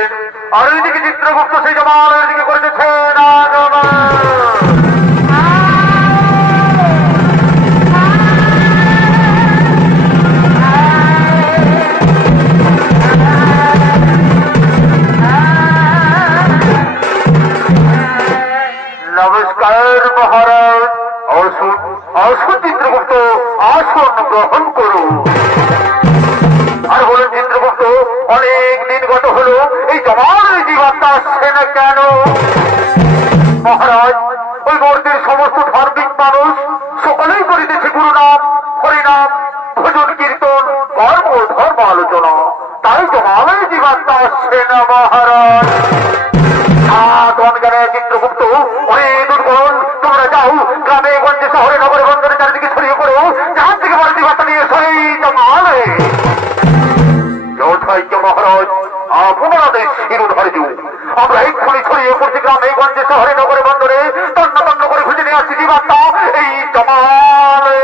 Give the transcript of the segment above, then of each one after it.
করতেছেন, আর ওইদিকে চিত্রগুপ্ত সেই জমালের দিকে করিতেছেন আগমন। নমস্কার মহারাজ, আসুন আসুন চিত্রগুপ্ত, আসন গ্রহণ করুন। আর বলুন চিত্রগুপ্ত, অনেক দিন গত হলো, এই জমাল জীবাত্মা আসছে না কেন? মহারাজ, ওই মূর্তির সমস্ত ধার্মিক মানুষ সকলেই করিতেছে গুরুনাম, হরিনাম, ভজন কীর্তন, কর্ম ধর্ম আলোচনা, তাই জমাল জীবাত্মা আসছে না মহারাজ। চিত্রগুপ্ত, অনেক দুর্বল, তোমরা যাও গ্রামে গঞ্জে শহরে নগরে বন্দরে চারিদিকে ছড়িয়ে পড়ো, যার থেকে বড় জীবাত্মা নিয়ে সেই জমালে যথাইক্য মহারাজ আপনাদের শিরোধারে দিও। আমরা এক্ষুনি ছড়িয়ে পড়ছি গ্রামে গঞ্জে শহরে নগরে বন্দরে, তন্ন তন্ন করে খুঁজে নিয়ে আসছি জীবাত্মা এই জমালে।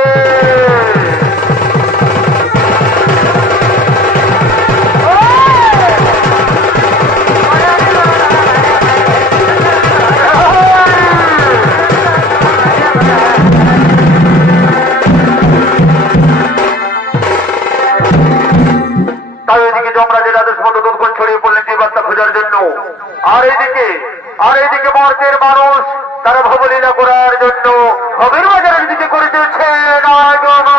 তাই এদিকে যমরাজের আদেশ মতো দুর্গণ ছড়িয়ে পড়লেন জীবাত্মা খোঁজার জন্য, আর এইদিকে মর্তের মানুষ তারা ভবলীলা করার জন্য হবের বাজারের দিকে করিতেছেন আগমন।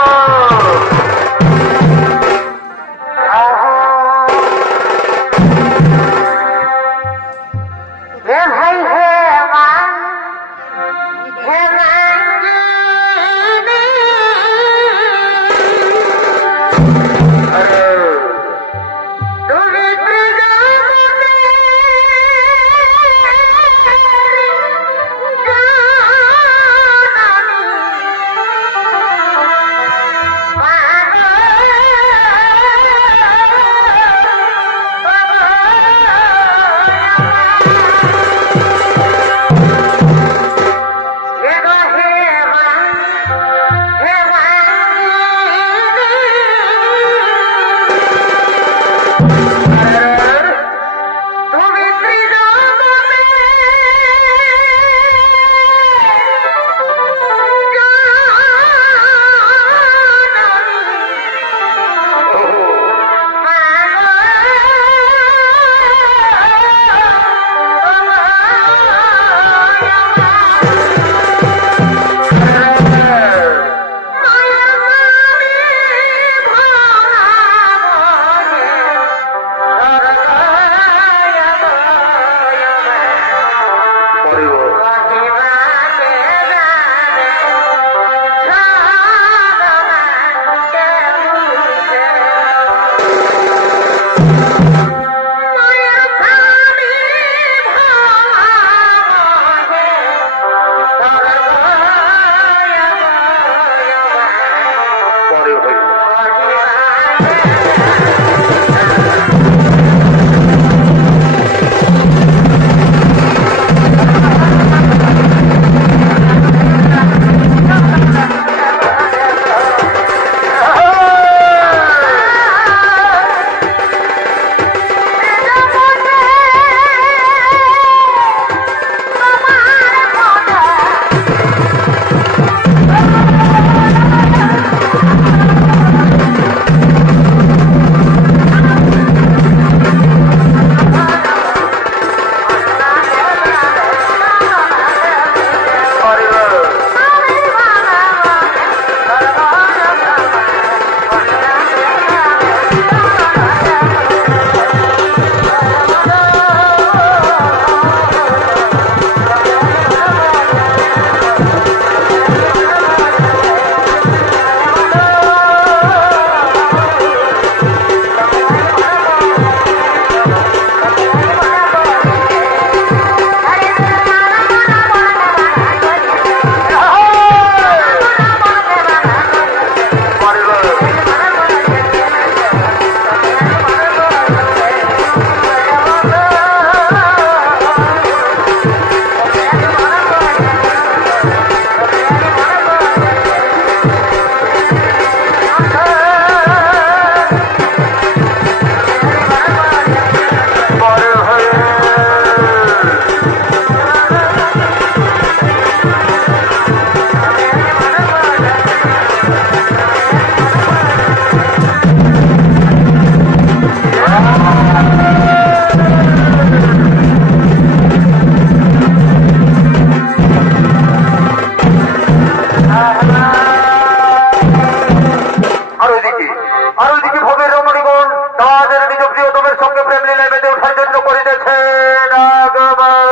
জন্য করিতেছেন আগমন।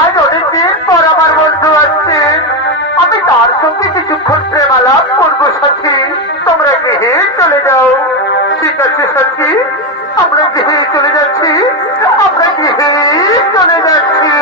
আজ অনেকদিন পর আমার বন্ধু আসছে, আমি তার সঙ্গে কিছুক্ষণ প্রেমালাপ করবো সাথী। তোমরা গৃহে চলে যাও। ঠিক আছে সাথী, আমরা গৃহে চলে যাচ্ছি, আমরা গৃহে চলে যাচ্ছি।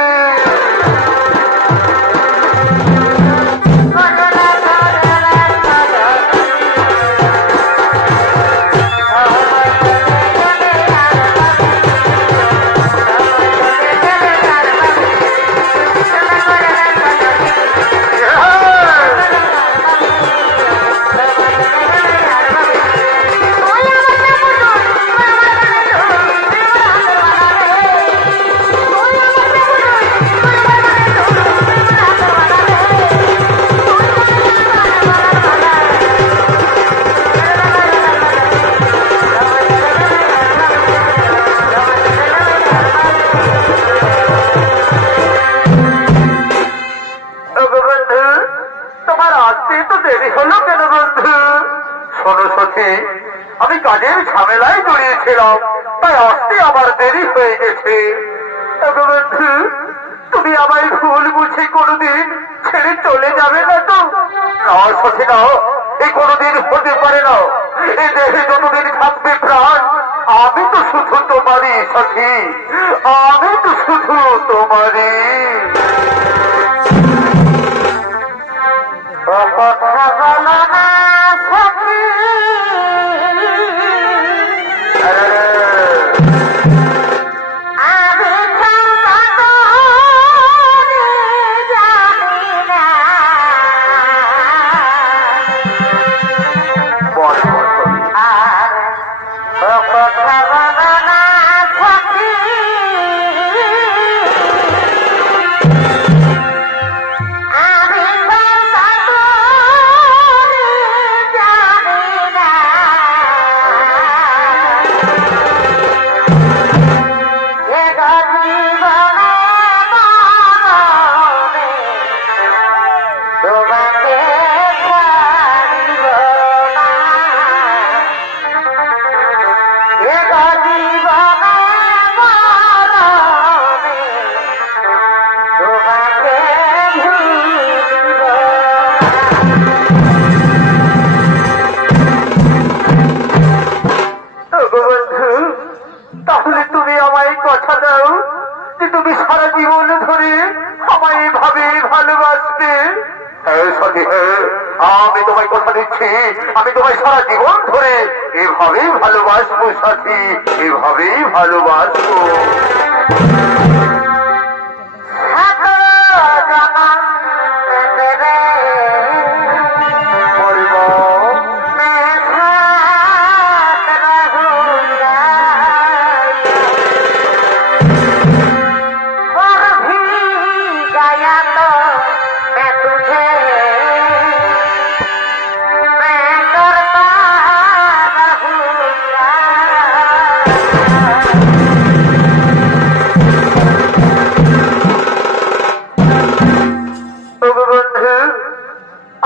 আমি কাজের ঝামেলায় জড়িয়েছিলাম, তাই আসতে আমার দেরি হয়ে গেছে। বন্ধু, তুমি আমায় ভুল বুঝে কোনোদিন ছেড়ে চলে যাবে না তো? না সখী না, এই কোনোদিন হতে পারে না। এই দেহে যতদিন থাকবে প্রাণ, আমি তো শুধু তোমারই সখী, আমি তো শুধু তোমারই। কথা বলো না সখী, তাহলে তুমি আমায় কথা দাও যে তুমি সারা জীবন ধরে আমায় এভাবে ভালোবাসবে। আমি তোমায় কথা দিচ্ছি, আমি তোমায় সারা জীবন ধরে এভাবেই ভালোবাসবো সাথী, এভাবেই ভালোবাসবো।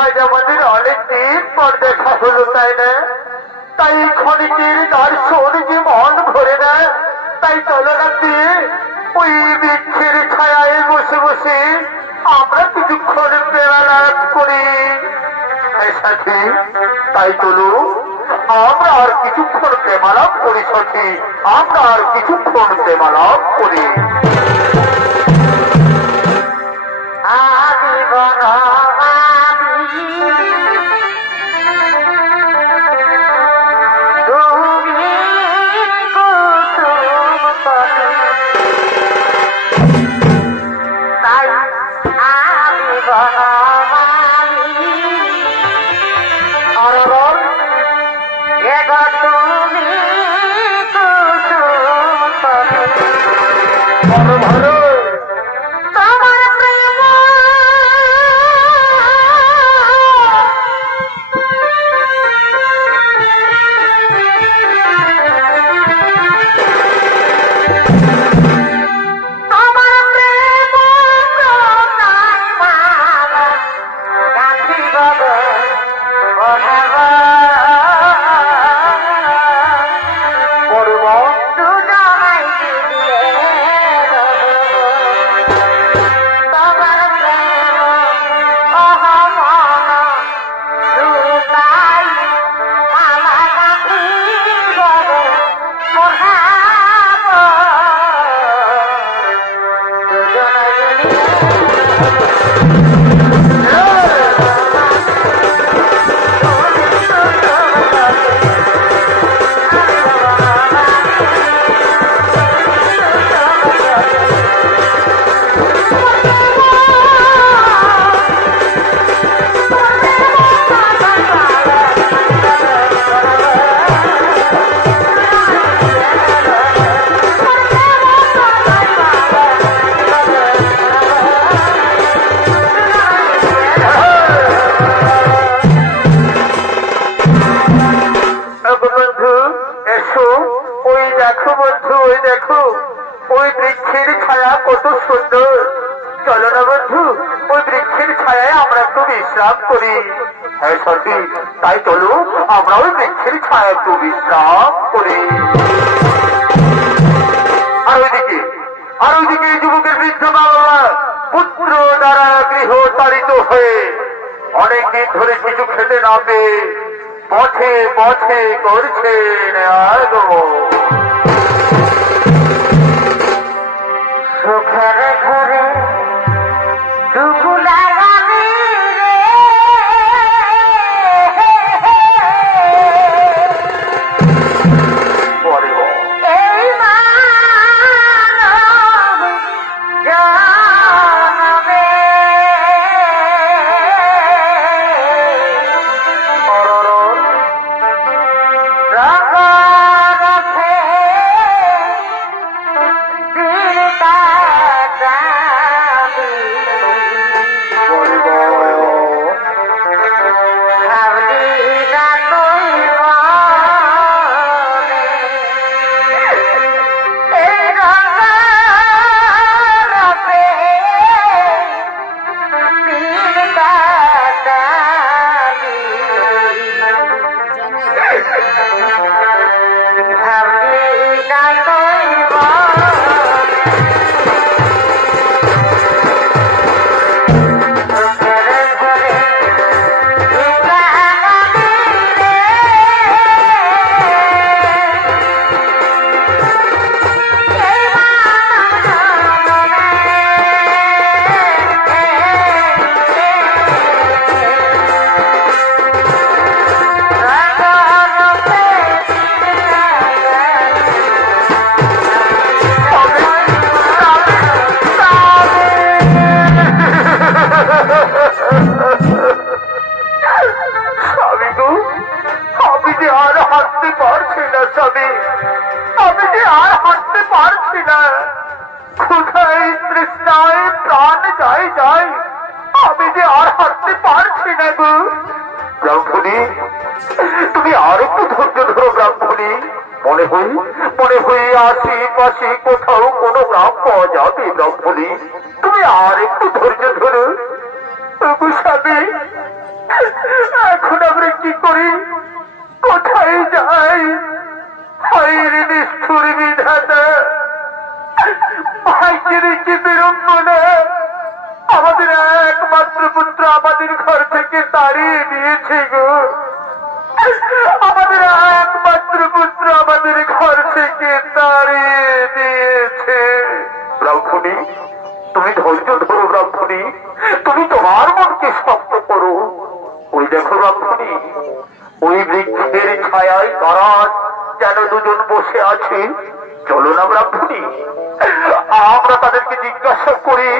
আজ আমাদের অনেকদিন পর দেখা হলো, তাই না? তাই ক্ষণিকের দর্শন যে মন ভরে না, তাই চলো না দিয়ে ওই বৃক্ষের ছায়ায় বসে বসে আমরা কিছুক্ষণ প্রেমালাপ করি সাথী। তাই চলো আমরা আর কিছুক্ষণ প্রেমালাপ করি সাথী, আমরা আর কিছুক্ষণ প্রেমালাপ করি। তোমার প্রেম দেখো বন্ধু, ওই দেখো ওই বৃক্ষের ছায়া কত সুন্দর। চলো না বন্ধু, ওই বৃক্ষের ছায়ায় আমরা একটু বিশ্রাম করি। হ্যাঁ সত্যি, তাই চলো আমরা ওই বৃক্ষের ছায়া একটু বিশ্রাম করি। আর ওইদিকে যুবকের বৃদ্ধ বাবা পুত্র দ্বারা গৃহ তাড়িত হয়ে অনেকদিন ধরে কিছু খেতে না পেয়ে পথে পথে করছেন আগমন। সুখের ঘরে টুকু লাগাবি রে, এই মানব জনমে রঙরথে দিলটা যাবি। ভাবলি না তুই মনে এই রঙরথে দিলটা যাবি। ভাবলি না তুই সুখের ঘরে লাগাবি রে, এই মানব জনমে রঙরথে স্বামী গো, আমি যে আর হাঁটতে পারছি না স্বামী, আমি যে আর হাঁটতে পারছি না। ক্ষুধায় তৃষ্ণায় প্রাণ যায় যায়, আমি যে আর হাঁটতে পারছি না গো। ব্রাহ্মণী, তুমি আর একটু ধৈর্য ধরো ব্রাহ্মণী। মনে হই আশেপাশে কোথাও কোনো গ্রাম পাওয়া যাবে ব্রাহ্মণী। তুমি আর একটু ধৈর্য ধরো। তবু স্বামী, এখন আমরা কি করি, কোথায় যাই? হায়রে নিষ্ঠুর বিধাতা, ভাইকে রেখে বেরোবো না। আমাদের একমাত্র পুত্র আমাদের ঘর থেকে তাড়িয়ে দিয়েছে গো। আমাদের একমাত্র পুত্র আমাদের ঘর থেকে তাড়িয়ে দিয়েছে। ব্রাহ্মণী, তুমি ধৈর্য ধরো ব্রাহ্মণী, তুমি তোমার মনকে শক্ত করো। ওই দেখো ব্রাহ্মণী, ওই বৃক্ষের ছায়ায় তারাজ যেন দুজন বসে আছে। চলো না ব্রাহ্মণী, আমরা তাদেরকে জিজ্ঞাসা করি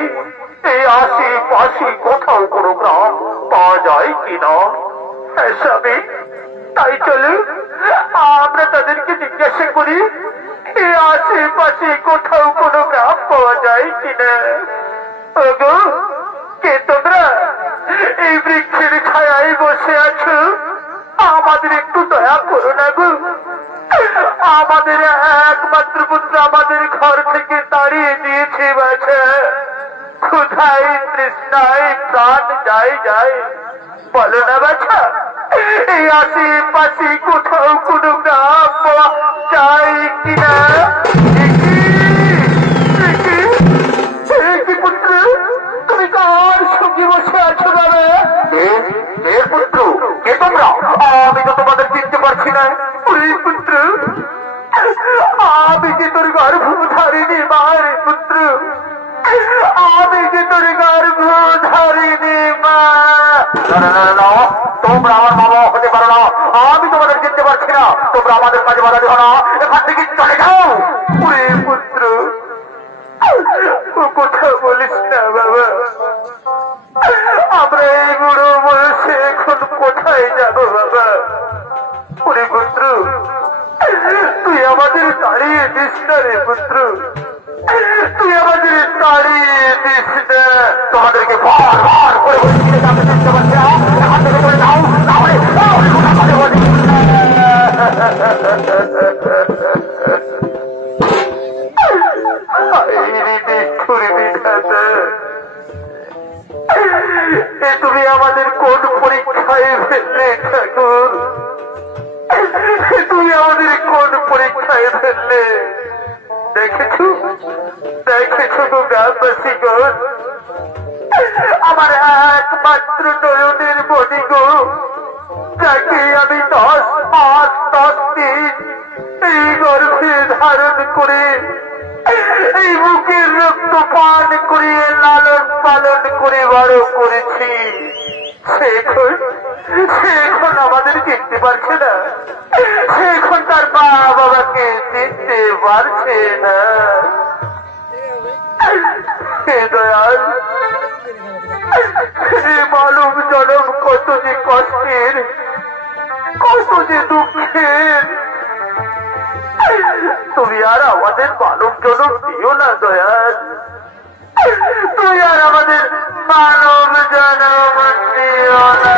এই আশেপাশে কোথাও কোনো গ্রাম পাওয়া যায় কিনা। হ্যাঁ স্বামী, তাই চলো আমরা তাদেরকে জিজ্ঞাসা করি এই আশেপাশে কোথাও কোনো গ্রাম পাওয়া যায় কিনা। ওগো, কে তোমরা এই বৃক্ষের ছায়ায় বসে আছো? আমাদের একটু দয়া করো না গো। আমাদের একমাত্র পুত্র আমাদের ঘর থেকে তাড়িয়ে দিয়েছে বাছা। ক্ষুধায় তৃষ্ণায় প্রাণ যায় যায়, বলো না বাছা এই আশেপাশে কোথাও কোনো গ্রাম পাওয়া যায় কিনা। পুত্র, তুমি কার সঙ্গে বসে আছো বাবা? পুত্র, কে তোমরা? আমি তো তোমাদের চিনতে পারছি না। পুত্র, আমি যে তোর গর্ভধারিণী মা রে পুত্র, আমি যে তোর গর্ভধারিণী মা। তোমরা আমার বাবা হতে পারো না, আমি তোমাদের চিনতে পারছি না। তোমরা আমাদের কাজে বাধা দিও না, এখান থেকে চলে যাও। পুত্র, কথা বলিস না বাবা, আমরা এই বুড়ো বয়সে এখন কোথায় যাব বাবা? পুত্র, তুই আমাদের তাড়িয়ে দিস না রে পুত্র, তুই আমাদের তাড়িয়ে দিস না। তোমাদেরকে বার বার করে বলছি যাতে দেখতে পাচ্ছি না, এখান থেকে চলে যাও, তাহলে ফেললে ঠাকুর? তুমি আমাদের কোন পরীক্ষায় ফেললে? দেখেছো দেখেছো গো গ্রামবাসীগণ, আমার একমাত্র নয়নের বডি গো, যাকে আমি 10 মাস 10 দিন এই গর্ভে ধারণ করে এই বুকের রক্ত পান করে লালন পালন করে বড় করেছি, সে এখন আমাদের চিনতে পারছে না, সে এখন তার মা বাবাকে চিনতে পারছে না। হে দয়াল, হে মানব জনম কত যে কষ্টের, কত যে দুঃখের, তুমি আর আমাদের মানব জনম দিও না দয়াল, তুমি আর আমাদের মানব জনম দিও না।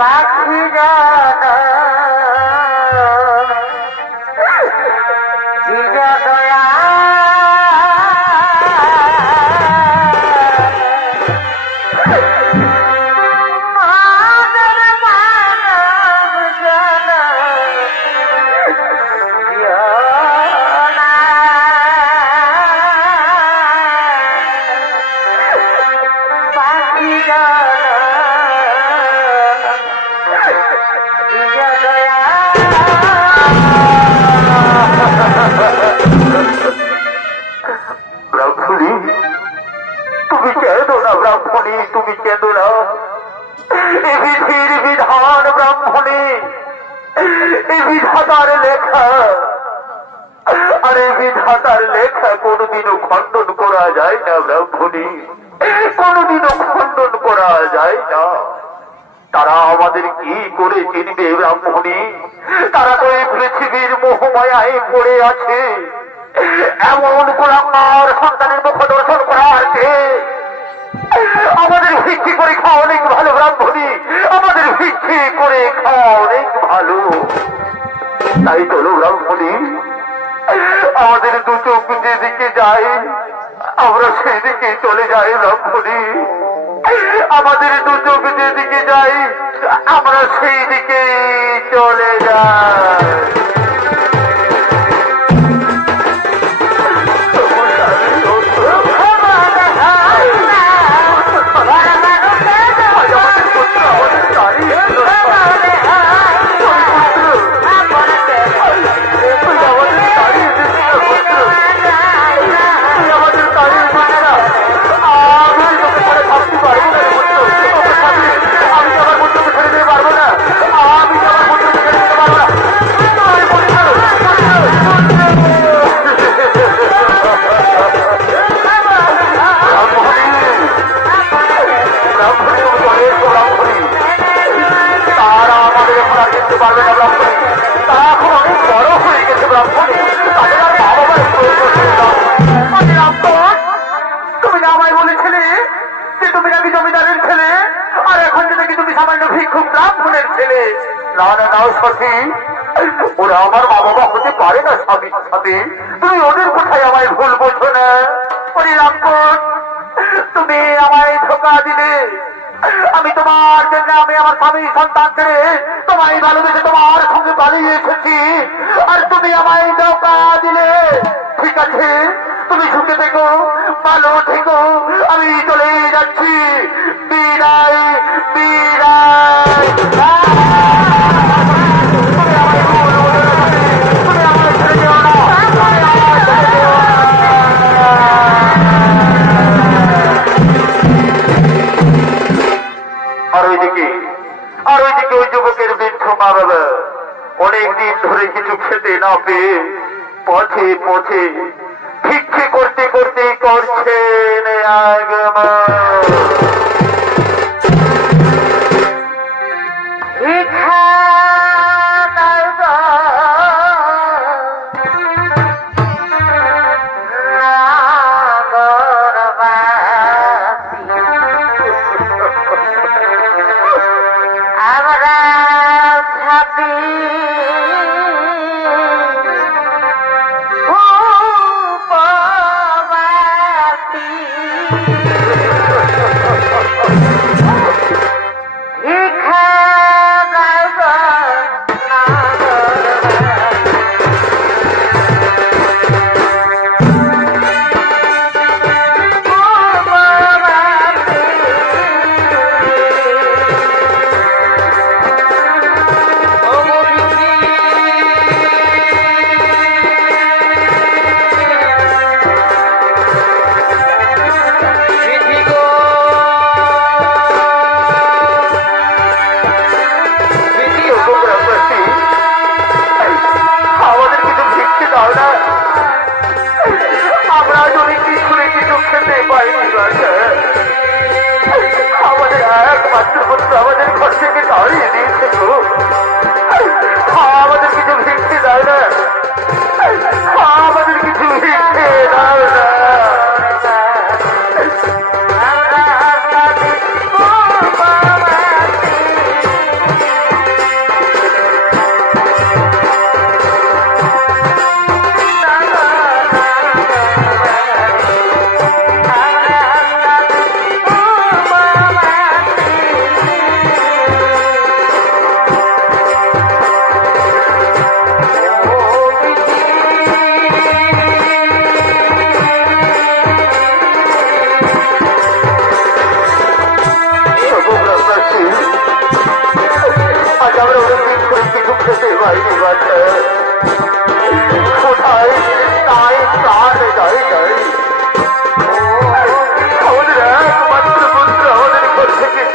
পাখি জানা জিজা দয়া মাদের মানব জানা না পাখি জানা জিজা দয়া ব্রাহ্মণী, তুমি কেঁদো না ব্রাহ্মণী, তুমি কেঁদো না। এ বিধির বিধান ব্রাহ্মণী, এ বিধাতার লেখা, আর এই বিধাতার লেখা কোনদিনও খণ্ডন করা যায় না ব্রাহ্মণী, কোনদিনও খণ্ডন করা যায় না। তারা আমাদের কি করে চিনবে ব্রাহ্মণী? তারা তো এই পৃথিবীর মোহমায়ায় পড়ে আছে, এমন গোলাঙ্গার সন্তানের মুখ দর্শন করার কে? আমাদের ভিক্ষি করে খাওয়া অনেক ভালো ব্রাহ্মণী, আমাদের ভিক্ষি করে খাওয়া অনেক ভালো। তাই চলো ব্রাহ্মণী, আমাদের দু চোখ যেদিকে যাই আমরা সেদিকে চলে যাই ব্রাহ্মণী, আমাদের দু চোখ যেদিকে যাই আমরা সেই দিকে চলে যাই। ওরা আমার মা বাবা হতে পারে না স্বামীর সাথে, তুমি ওদের কোথায় আমায় ভুল বোঝো না। ওরে রামপুর, তুমি আমায় ধোকা দিলে, আমি তোমার জন্য আমি আমার স্বামী সন্তান ছেড়ে তোমায় ভালোবেসে তোমার সঙ্গে পালিয়ে এসেছি, আর তুমি আমায় ধোকা দিলে। ঠিক আছে, তুমি সুখে থেকো, ভালো থেকো, আমি চলে যাচ্ছি। বিদায় বিদায়। আর ওইদিকে ওই যুবকের বৃদ্ধ মা বাবা অনেকদিন ধরে কিছু খেতে না পেয়ে পথে পথে ভিক্ষে করতে করতে করছেন আগমন।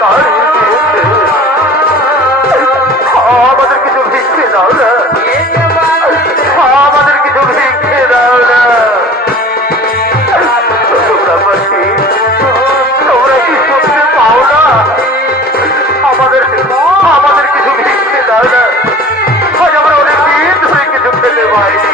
হারিয়ে দিয়েছে। আমাদের কিছু ভিক্ষে দাও না, আমাদের কিছু ভিক্ষে দাও না। তোমরা কি শুনতে পাও না? আমাদের কিছু ভিক্ষে দাও না। আজ আমরা অনেক দিন ধরে কিছু খেতে পাইনি।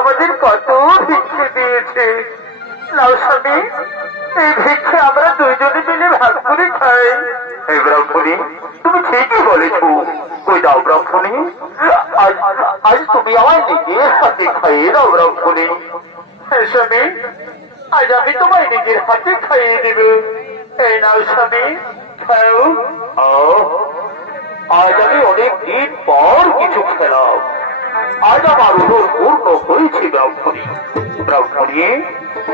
আমাদের কত ভিক্ষে দিয়েছে। নাও স্বামী, এই ভিক্ষে আমরা দুইজনে মিলে ভাগ করে খাই। এই ব্রাহ্মণী, তুমি ঠিকই বলেছ। কই দাও ব্রাহ্মণী, আজ তুমি আমার নিজের হাতে খাইয়ে দাও ব্রাহ্মণী। হ্যাঁ স্বামী, আজ আমি তোমায় নিজের হাতে খাইয়ে দেবে। এই নাও স্বামী, খাও। আজ আমি অনেক দিন পর কিছু খেলাম। আজ আমার উদর পূর্ণ হয়েছে ব্রাহ্মণী। ব্রাহ্মণী,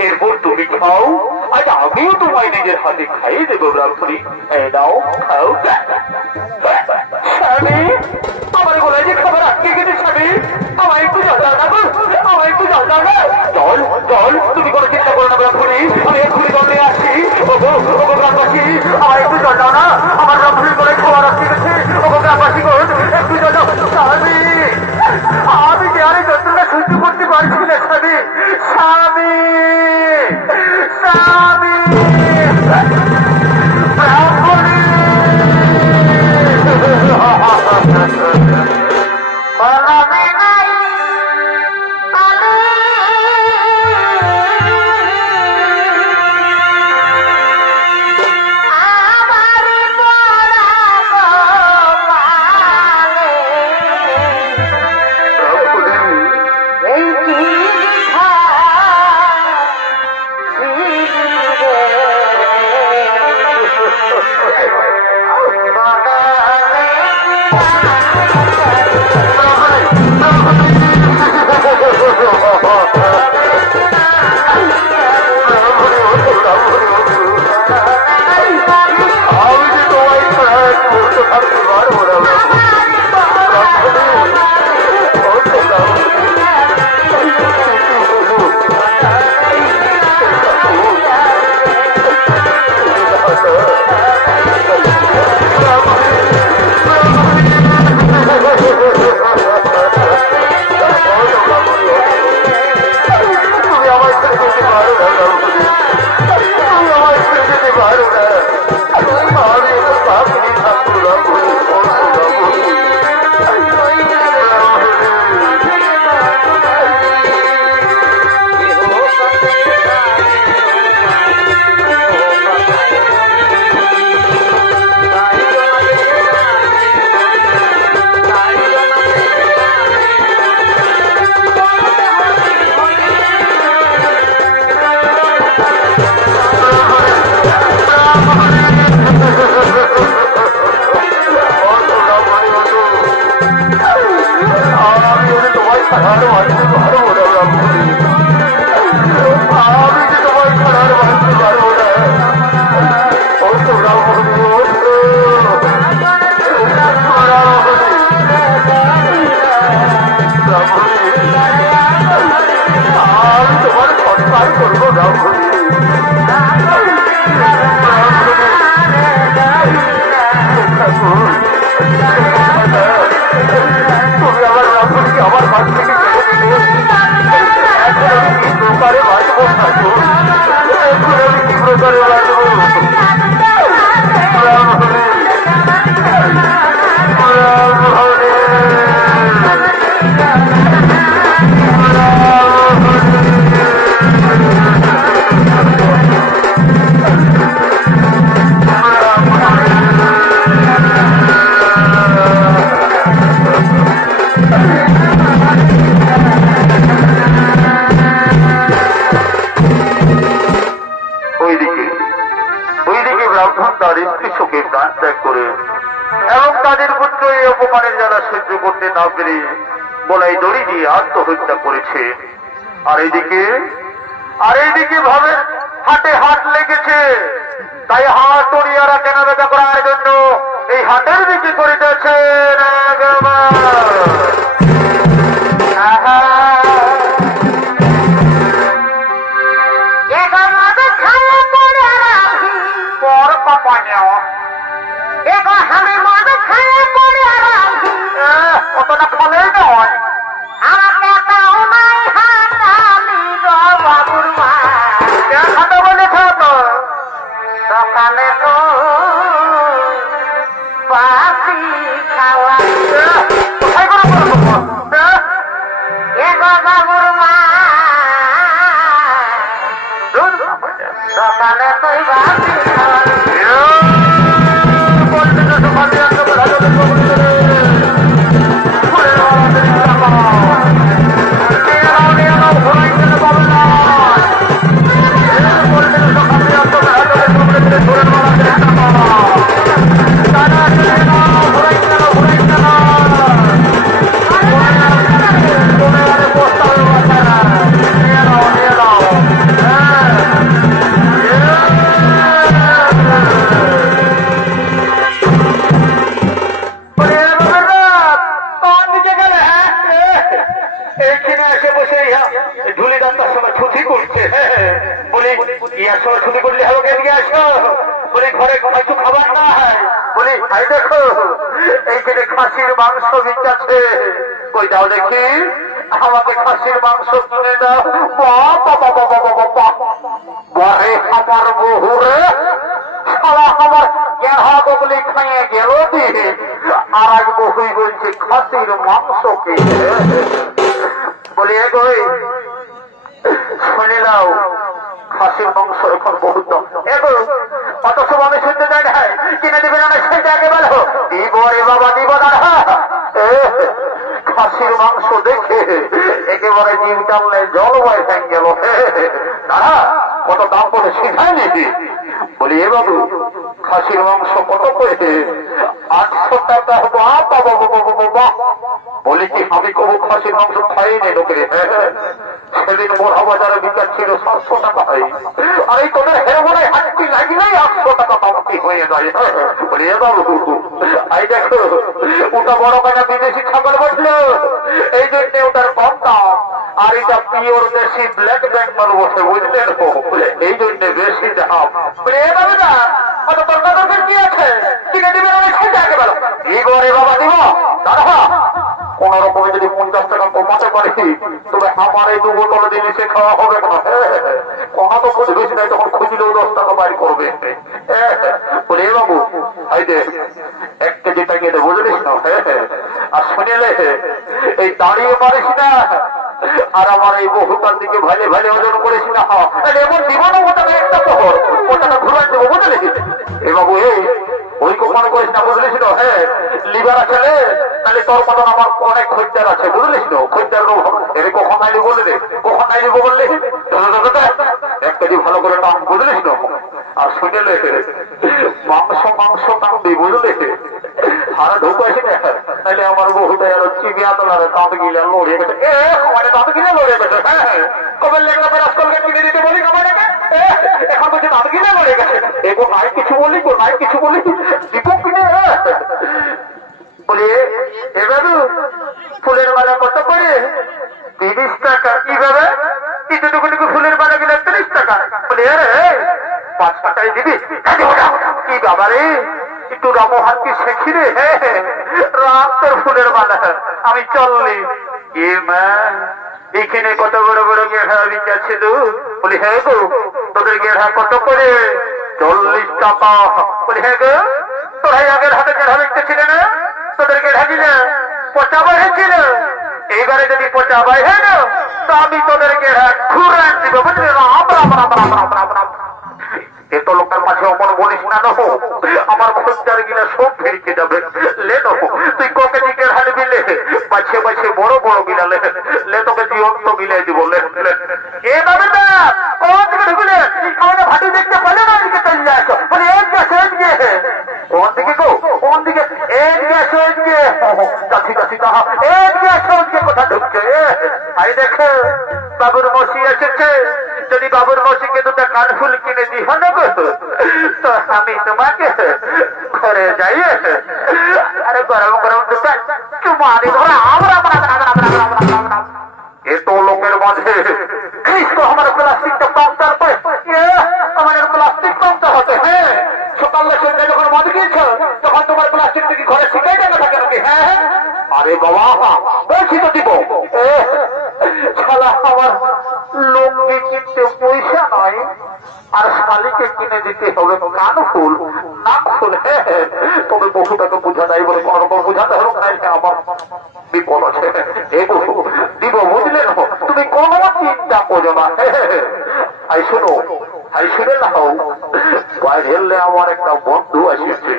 এরপর তুমি খাও। আজ আমিও তোমায় নিজের হাতে খাইয়ে দেবো ব্রাহ্মণী। এই নাও, খাও। স্বামী, আমার গলায় যে খাবার আটকে গেছে স্বামী, আমায় একটু জল দাও না, আমায় একটু জল দাও না। জল জল, তুমি কোনো চিন্তা করো না ব্রাহ্মণী, আমি এক্ষুনি জল নিয়ে আসছি। ওগো ওগো গ্রামবাসী, আমায় একটু জল দাও না, আমার ব্রাহ্মণীর গলায় খাবার আটকে গেছে। ওগো গ্রামবাসী গো, একটু জল দাও। স্বামী, আমি যে আরে যন্ত্রণা সহ্য করতে পারছি না স্বামী। স্বামী, স্বামী, ব্রাহ্মণী। প্রাণ ত্যাগ করে এবং তাদের পুত্র এই অপমানের জ্বালা সহ্য করতে না পেরে বলাই দড়ি দিয়ে আত্মহত্যা করেছে। আর এইদিকে ভাবে হাটে হাট লেগেছে, তাই হাট তরিয়ারা কেনা বেচা করার জন্য এই হাটের দিকে করিতেছে। কতটা ফলে নয় খাতা বলেছে তো সকালে তো বাসি খাওয়া কোথায় করে বাবুর মা সকালে তুই বাসি খাওয়া এইখানে খাসির মাংস বিকাছে, কই দাও দেখি আমাকে খাসির মাংস কিনে দাও। বাহে আমার বহুরে সারা আমার গেহা বগলি খাইয়ে গেল দিয়ে আর এক বহুই বলছে খাসির মাংসকে। বলি এগোই শুনে নাও, খাসির মাংস এখন বহুত দাম। এগো অত সব আমি শুনতে চাই না, কিনে দিবেন না সেটা আগে বলো। দিব রে বাবা দিব দাদা। খাসির মাংস দেখে একেবারে জিভ টানলে জল বয় ভেঙে গেল। দাদা কত দাম করে শিখায় নাকি? বলি এ বাবু খাসির মাংস কত করে? 800 টাকা। বাবা বলি কি আমি কবু খাসির মাংস খাইনি লোকের। সেদিন মোড়া বাজারে বিচার ছিল 700 টাকা হয়, আর এই তোদের হেরমোনায় হাটটি লাগিলেই 800 টাকা বাকি হয়ে যায়। বলি এ বাবু এই দেখো ওটা বড় কাটা বিদেশি ছাগল বসলো, এই জন্য ওটার কম দাম, আর এটা পিওর দেশি ব্ল্যাক ব্যাংক মাল বসে, বুঝলেন? এই জন্য বেশি দাম। বলি এ বাবু না অত তর্কা তর্কের কি আছে? কিনে দিবেন আমি সেটা আগে বলো। দিব রে বাবা দিব দাদা। কোন রকমে যদি 50 টাকা কমাতে পারি তবে আমার এই 2 বোতল জিনিসে খাওয়া হবে না। কোন তো বুঝবেছি নাই, তখন খুঁজলেও 10 টাকা বাইর করবে। বলে বাবু এই যে 1 কেজি টাঙিয়ে দে, বুঝলিস না? আর শুনেলে এই দাঁড়িয়ে পারিস না, আর আমার এই বহুতার দিকে ভালে ভালে ওজন করিস না। এমন জীবন ওটাকে একটা পহর ওটাকে ঘুরাই দেবো, বুঝলি? এ বাবু ওই কখন করিস না, বুঝলিস? লিভার আছে তাহলে তোর মতন আমার অনেক খদ্দের আছে, বুঝলিস? খদ্দের এর কখন আইলি বলে দে, কখন আইলিব বললে 1 কেজি ভালো করে টান, বুঝলিস? আর শুনেলে মাংস টানবি, বুঝলি? সারা ঢুকাইছি না, তাহলে আমার বহুটা এলো চিবিয়া তোলারে দাঁত গিলে লড়ে গেছে। দাঁত গিলে লড়ে গেছে। কবে লেগলা বেরাজ করলে কিনে দিতে বলি কবে এখন বলছে দাঁত গিলে লড়ে গেছে। এগো নাই কিছু বলি, গো নাই কিছু বলি, দিব কিনে। বলি এবারে ফুলের মালা কত করে? 30 টাকা। কিভাবে? এতটুকু ফুলের মালা গেলে 30 টাকা। বলি আরে 5 টাকায় দিবি? কি বাবা রে, একটু রামহাত কি শেখি রে। রাত তোর ফুলের মালা আমি চললি। এ মা এখানে কত বড় বড় গেড়া বিকাছে তো। বলি হ্যাঁ গো তোদের গেড়া কত করে? 40 টাকা। বলি হ্যাঁ গো তোরাই আগের হাতে গেড়া বিকতেছিলে না? তোদের গেড়া দিলে 50 হয়েছিল, এইবারে যদি 50 হয় না তো আমি তোদের গেড়া ঘুরান দিব, বুঝলি? রাম রাম রাম রাম রাম রাম রাম। এত লোকের মাঝে অমন বলিস না, নহো আমার খোঁজার গিলা সব ফেরিকে যাবে। লে নহো তুই ক কেজি গেড়া নিবি, লে বাছে বাছে বড় বড় গিলা লে তোকে জীবন্ত গিলাই দিব। এ বাবা না কোন দিকে ঢুকলে আমাদের ভাটি দেখতে পারলে না, এদিকে চলে যাচ্ছ। বলে এক গেছে ও কোন দিকে গো? কোন দিকে? এদিকে আসো, এদিকে। কাছি কাছি তাহা এদিকে আসো, ওদিকে কোথা ঢুকছে? আই দেখো বাবুর মশি এসেছে। যদি বাবুর মশিকে দুটা কানফুল কিনে দিই না গো, তো আমি তোমাকে ঘরে যাই আরে গরম গরম দুটা চুমা দিব। এ তো লোকের মাঝে আমার প্লাস্টিকটা পাম্পটার পরে আমাদের প্লাস্টিক পাম্পটা হতে। হ্যাঁ, সকালে সন্ধ্যে যখন মদ গিয়েছ তখন তোমার প্লাস্টিক থেকে ঘরে শিখাই দেবে থাকে নাকি? হ্যাঁ, আরে বাবা বলছি তো দিব। শালা আমার লোককে কিনতে পয়সা নয়, আর শালিকে কিনে দিতে হবে কানফুল নাকফুল। তবে বহুটাকে বোঝা নাই বলে কোন রকম বোঝাতে হলো। আমার বিপদ আছে, দিব বুঝলে না? তুমি কোনো চিন্তা করো না। আই শুনো, আই শুনে নাও, বাইরে আমার একটা বন্ধু আসছে।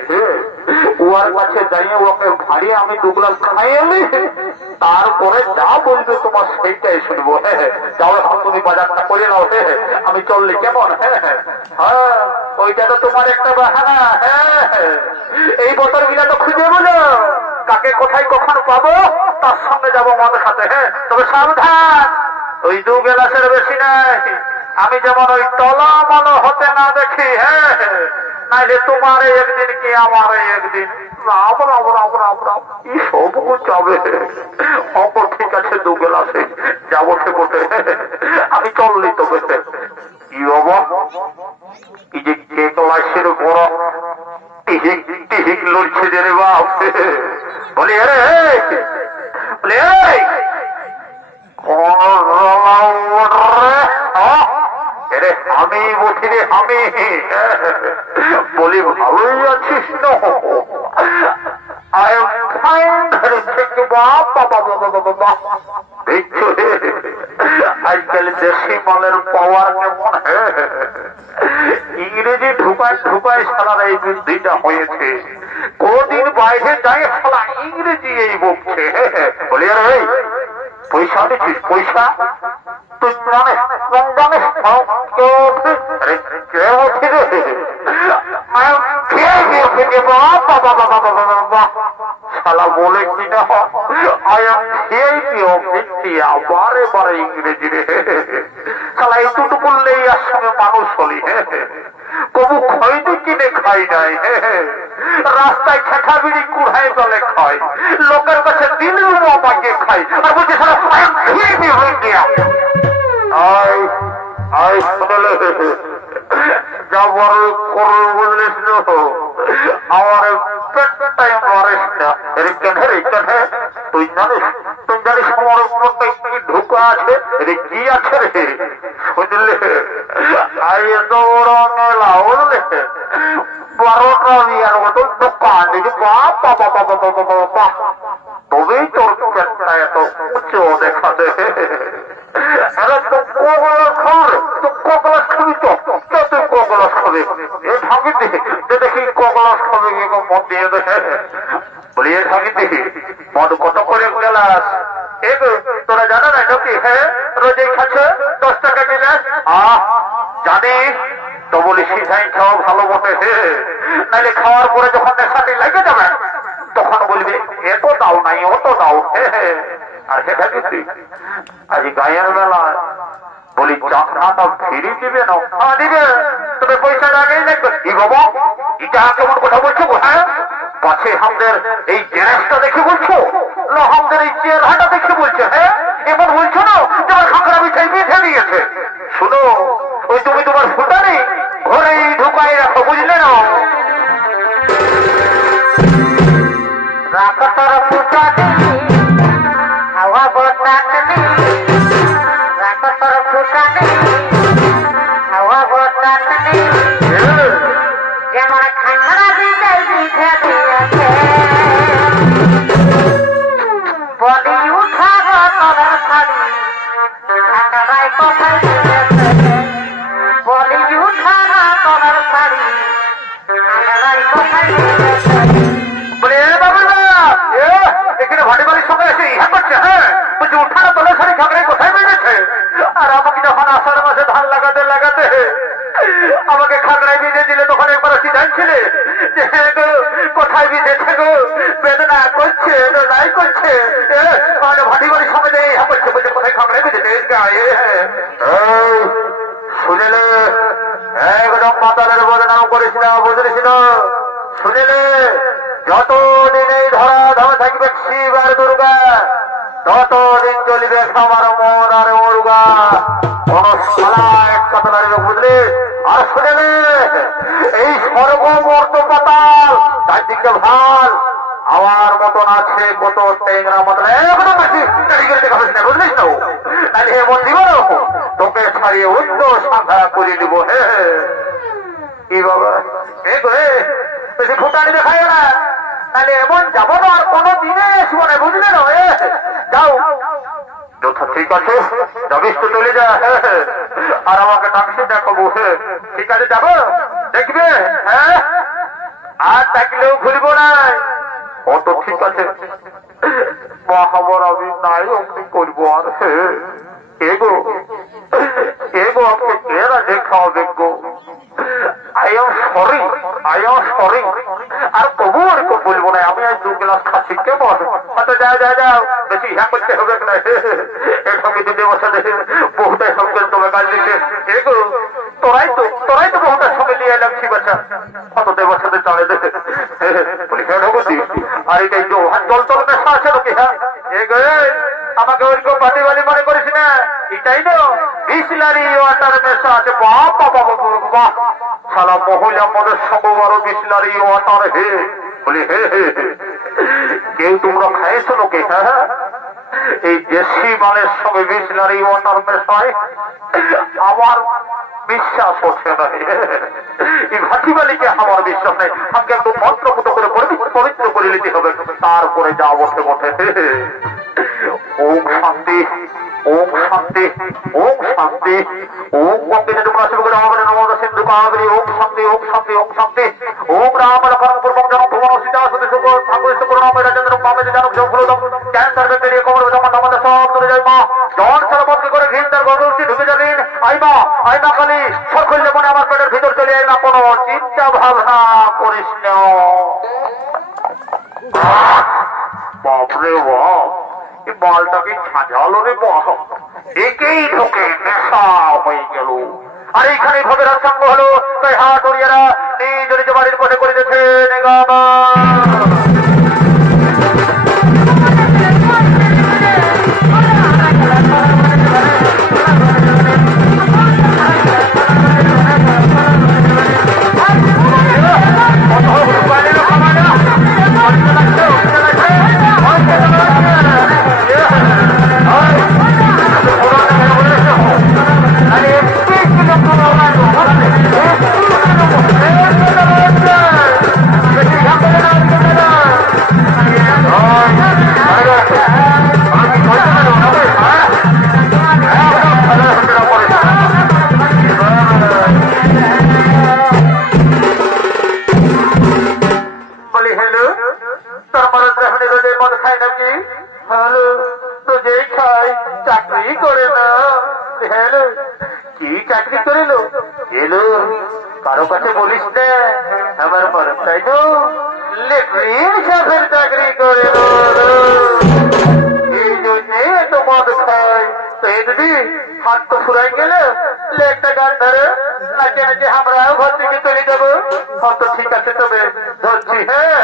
ওর কাছে যাইয়ে ওকে ভারী আমি 2 গ্লাস খাইয়ে তারপরে যা বলবে তোমার সেইটাই শুনবো। যাও এখন তুমি বাজারটা করে নাও। আমি চললে কেমন? হ্যাঁ, ওইটা তো তোমার একটা বাহানা। এই বোতল গুলা তো খুঁজে বলো কাকে কোথায় কখন পাবো, তার সঙ্গে যাবো মদ খাতে। তবে সাবধান, ওই 2 গ্লাসের বেশি নাই। আমি যেমন ওই তলামল হতে না দেখি। নাইলে তোমার একদিন কি আমার একদিন সব যাবে। অপর ঠিক আছে, 2 গ্লাসে যাবো সে বটে। আমি চললি তবে। কি বাবা, এই যে কে ক্লাসের বড় টিহিক টিহিক লড়ছে যে রে বাপ। বলি আরে বলি আমি বলি রে, আমি বলি ভালোই আছিস না? আজকাল দেশি মালের পাওয়ার কেমন। ইংরেজি ঢুকায় ঢুকায় সালার এই বৃদ্ধিটা হয়েছে। কদিন বাইরে যায় সালা ইংরেজি এই বকছে। বলি আরে পয়সা দিচ্ছিস? পয়সা তুই জানিস? শালা বলে কিনা বারে বারে ইংরেজি রে। শালা এইটুকু বললেই আর সঙ্গে মানুষ হলি। কবু খয়নি কিনে খাই নাই। রাস্তায় খেখা বিড়ি কুড়াই তলে খাই, লোকের কাছে দিলেও আমাকে খাই। আর বলছে যা বড় করবে বুঝলিস না, আমার পেটটাই মারিস না। তুই জানিস, তুই জানিস আমার উপরটা কি ঢুকা আছে রে? কি আছে রে? শুনলে আই দৌড় মেলা বুঝলে 12টা বিয়ার মতো দোকান। বাবা বাবা বাবা বাবা, তবেই তোর পেটটা এত উঁচু দেখাবে। আরে তো কগলাস খাবে, তো কগলাস খাবি তো তুই কগলাস খাবে। এ ভাবি দেখি কগলাস খাবে মদ দিয়ে দেখে। বলি এ ভাবি মদ কত করে গেলাস? তোরা জানো না নাকি? রোজই খাচ্ছে 10 টাকা গেলাস। জানি তো বলি সিধাই খাওয়া ভালো বটে। নাইলে খাওয়ার পরে যখন নেশাটি লেগে যাবে তখন বলবে এত দাও নাই অত দাও। আর সেটা কিন্তু আজ গায়ের বেলায় বলি চাকরাটা ফিরিয়ে দিবে না? দিবে, তবে পয়সাটা আগেই লাগবে। কি বাবা এটা কেমন কথা বলছো? হ্যাঁ, পাছে আমাদের এই জেনেসটা দেখে বলছো না আমাদের এই চেহারাটা দেখে বলছো? হ্যাঁ, এমন বলছো না তোমার খাঁকড়া মিঠাই বেঁধে দিয়েছে। শুনো, ওই তুমি তোমার ফুটানি ঘরেই ঢুকাই রাখো, বুঝলে না? রাখো তোর ফুটানি হাওয়া বতানি, রাখো তোর ফুটানি হাওয়া বতানি, যেমন খাঁকড়া বিদায় বিধে দিয়েছে। বলি উঠাবো তোর শাড়ি খাঁকড়ায় কোথায় দিয়েছে। বলি উঠাবো তোর শাড়ি খাঁকড়ায় কোথায় দিয়েছে। বলে বাবুর এখানে ভাটি বাড়ির সঙ্গে এসে ইহা করছে। হ্যাঁ, বলছি উঠানো তোলা শাড়ি খাঁকড়ায় কোথায় বেঁধেছে? আর আমাকে যখন আষাঢ় মাসে ধান লাগাতে লাগাতে আমাকে খাঁকড়ায় বেঁধে দিলে তখন একবার কি জানছিলে যে দিতেছে গো, বেদনা করছে, লড়াই করছে, ভাটি বাড়ি সামনে নেই, বলছে বলছে কোথায় খাবড়ে দিতে গায়ে। শুনেলে একদম মাতালের বদনাম করিস না, বুঝলিস না? শুনেলে যতদিন এই ধরাধামে থাকবে শিব আর দুর্গা, ততদিন চলিবে খাবার মন আর মুরগা, কোন সালা এক কথা দাঁড়িয়ে, বুঝলি? আর শুনেলে এই স্বর্গ মর্ত পাতাল চারদিকে ভাল আমার মতন আছে কত টেংরা মতন, একদম বেশি দেখা হচ্ছে না, বুঝলিস না? তাহলে এমন দিব তোকে ছাড়িয়ে উচ্চ সাধা করে দিব। হে কি বাবা বেশি ফুটানি দেখায় না, তাহলে এমন যাবো না, আর কোনো দিনে আসবো না, বুঝলে না? যাও, ঠিক আছে যাবিস তো চলে যা, আর আমাকে ডাকছি দেখাবো। ঠিক আছে যাবো, দেখবে? হ্যাঁ, আর ডাকলেও ঘুরবো না। ও তো ঠিক আছে, খবর আমি নাই অমনি করবো। আর এগো এগো আমাকে কেরা দেখাবে গো, আই এম সরি, আর তবু ওরকম বলবো না। আমি আজ 2 গ্লাস খাচ্ছি, কেমন? আচ্ছা যাও, বেশি হ্যাঁ করতে হবে না। এর সঙ্গে 2 বছর বহুটাই সঙ্গে তোমার কাজ দিচ্ছে। এগো তোরাই তো বহুটার সঙ্গে নিয়ে এলাম, ঠিক আছে? কত দেবর সাথে চলে দেবে বলি, হ্যাঁ ঢুকছি। আর এটাই জল নেশা আছে নাকি? হ্যাঁ এগো আমাকে ওইরকম বালি মনে করিস না, এটাই তো বিসলারি ওয়াটার নেশা আছে। বাবা সারা মহিলা মনের সঙ্গে আরো বিসলারি ওয়াটার। হে বলি, হে কেউ তোমরা খাইছো নাকি? হ্যাঁ, এই দেশি মালের সঙ্গে বিসলারি ওয়াটার মেশায় আমার বিশ্বাস হচ্ছে না। এই ভাটি বালিকে আমার বিশ্বাস নেই। আমাকে একটু মন্ত্রপুত করে পবিত্র করে নিতে হবে, তারপরে যা বসে বসে। ওম শান্তি, ওম শান্তি, ওম শান্তি, ওম বন্দে তোমরা শিবকে রামের নমঃ সিন্ধু কাবেরী। ওম শান্তি, ওম শান্তি, ওম শান্তি, ওম রাম লক্ষ্মণ পূর্বং জনম ভুবন সীতা সতী সুখ ঠাকুর করুণাম রাজেন্দ্র পাবে জানক জঙ্গলদম ক্যান্সার ব্যাকটেরিয়া কোমর বেদনা আমাদের সব দূরে যায়। মা জন সরবত করে ঘিন্দার গর্ভবতী ঢুকে যাবেন। আইমা কালী সকল মনে আমার পেটের ভিতর চলে আয় না, কোনো চিন্তা ভাবনা করিস না। বাপরে বাপ, এই বালটাকে ছাঁঝালো রে বাপ, একেই ঢোকে নেশা হয়ে গেল। আর এইখানে ভবের সঙ্গ হলো, তাই হাট ওরিয়ারা নিজ নিজ বাড়ির পথে করিতেছে নেগামা। কারো কাছে বলিস না, আমার মরম তাই তো লেট্রিন সাফের চাকরি করে, এই জন্যে এত মদ খায়। তো এই যদি হাত তো ফুরাই গেল, একটা গান ধরে নাচে নাচে আমরাও ঘর থেকে চলে যাবো। হয়তো ঠিক আছে, তবে ধরছি। হ্যাঁ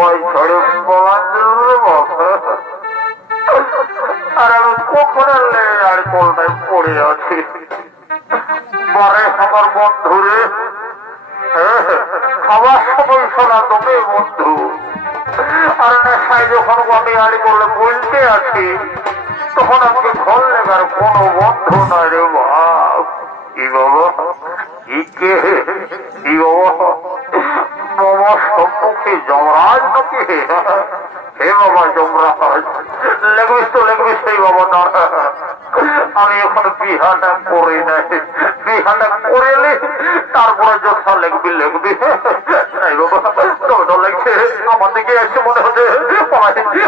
ভয় ছড়ে আর আমি কখন আর কলটায় পড়ে আছি পরে আমার বন্ধুরে খাবার সময় শোনা তোকে বন্ধু আর নেশায় যখন আমি আড়ি করলে বলতে আছি তখন আমাকে ঘর লেগার কোনো বন্ধু নয় রে বাপ কি বাবা কি বাবা বাবা সম্মুখে যমরাজ নাকি হে বাবা যমরাজ লেগবিস সেই বাবা না আমি এখন বিহাটা করে নাই বিহাটা করেলে তারপরে যথা লিখবি নাই বাবা ডর লাগছে আমার দিকে এসে মনে হচ্ছে পলাই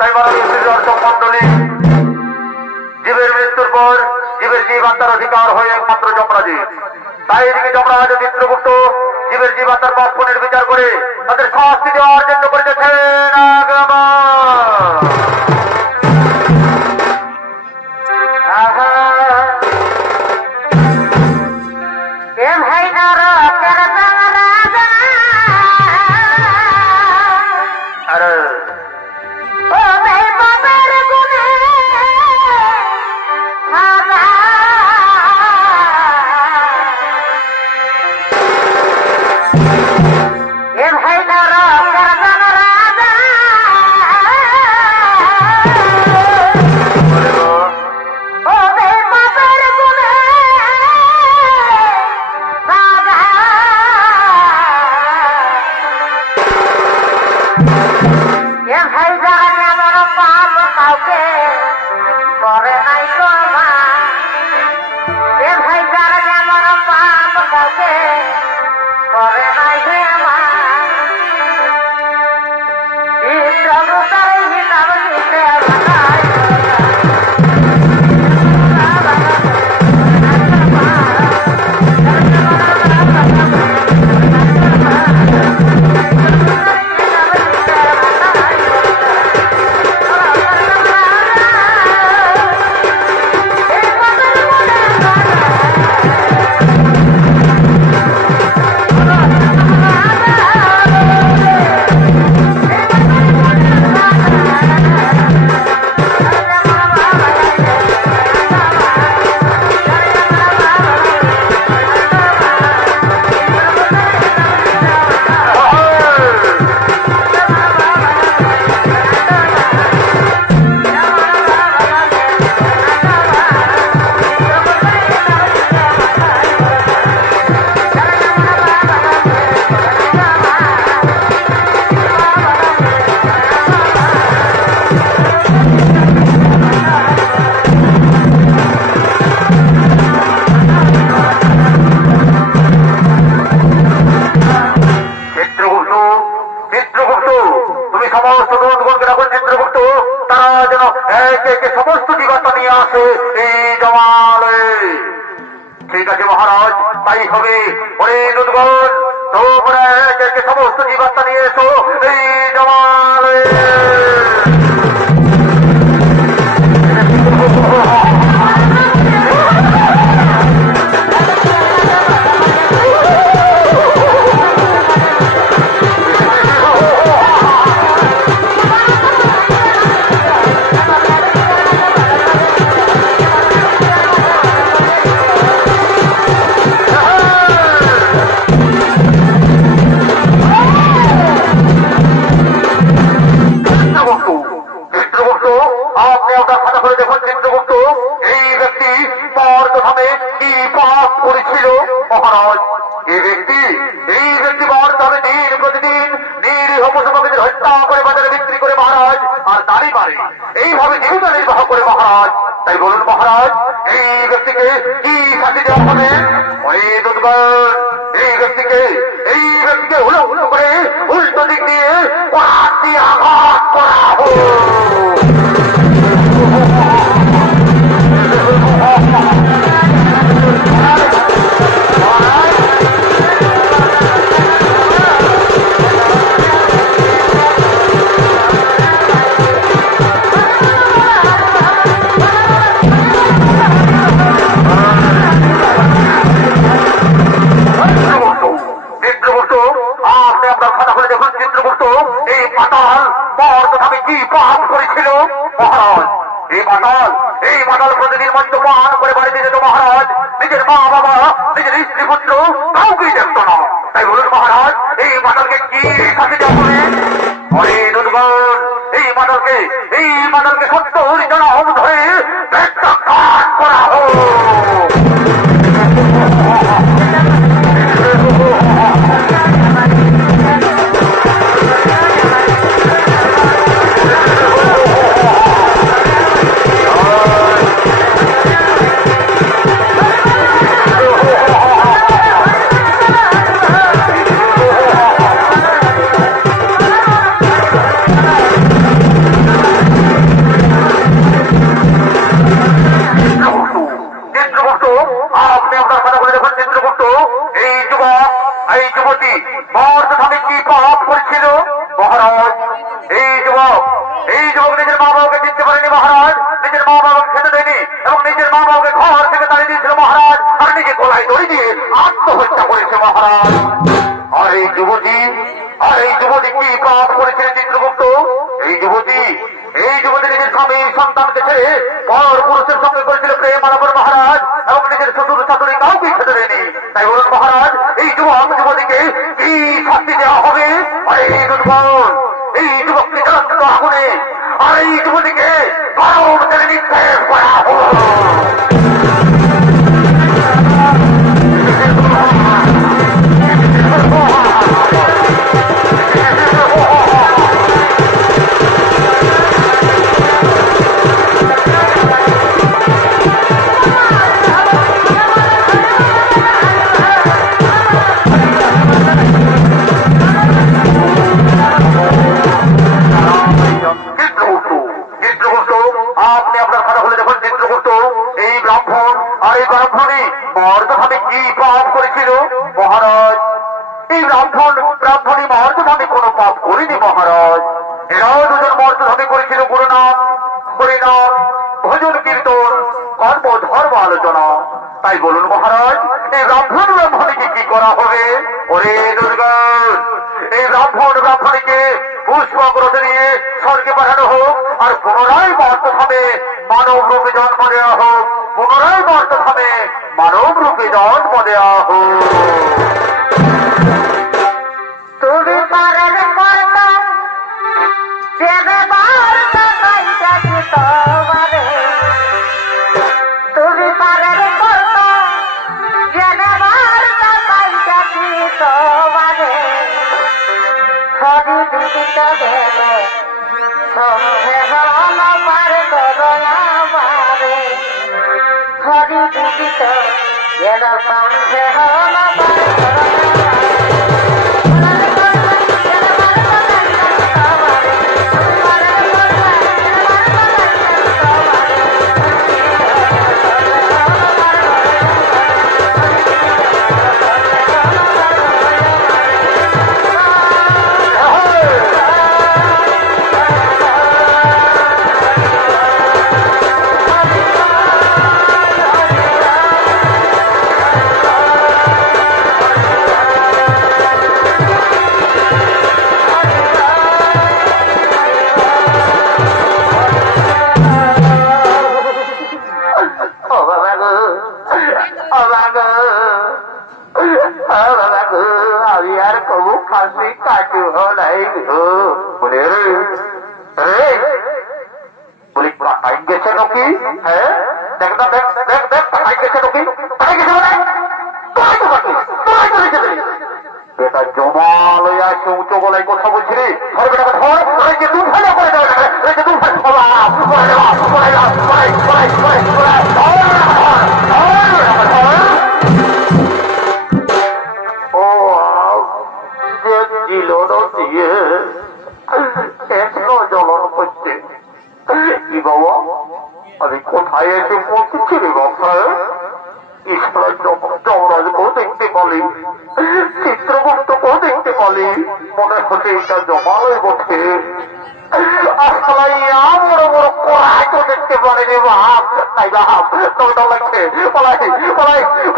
তাই দর্শক মন্ডলী জীবের মৃত্যুর পর জীবের জীব আত্মার অধিকার হয়ে একমাত্র যমরাজের তাই এদিকে যমরাজ চিত্রগুপ্ত জীবের জীব আত্মার পাপ পুণ্যের বিচার করে তাদের শাস্তি দেওয়ার জন্য করেছেন উল্টো দিক দিয়ে আঘাত করা চিত্রগুপ্ত এই পাতাল মর্দধামে কি পাপ করেছিল মহারাজ? এই মাতাল প্রতিদিন মদ্যপান করে বাড়িতে যেত মহারাজ। নিজের মা বাবা, নিজের স্ত্রী পুত্র কাউকেই দেখত না। তাই বলুন মহারাজ, এই মাতালকে কি শাস্তি দেওয়া হবে? অরে দুর্গণ, এই মাতালকে 70 জনম ধরে পেটটা কাট করা হোক।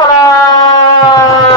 Bye.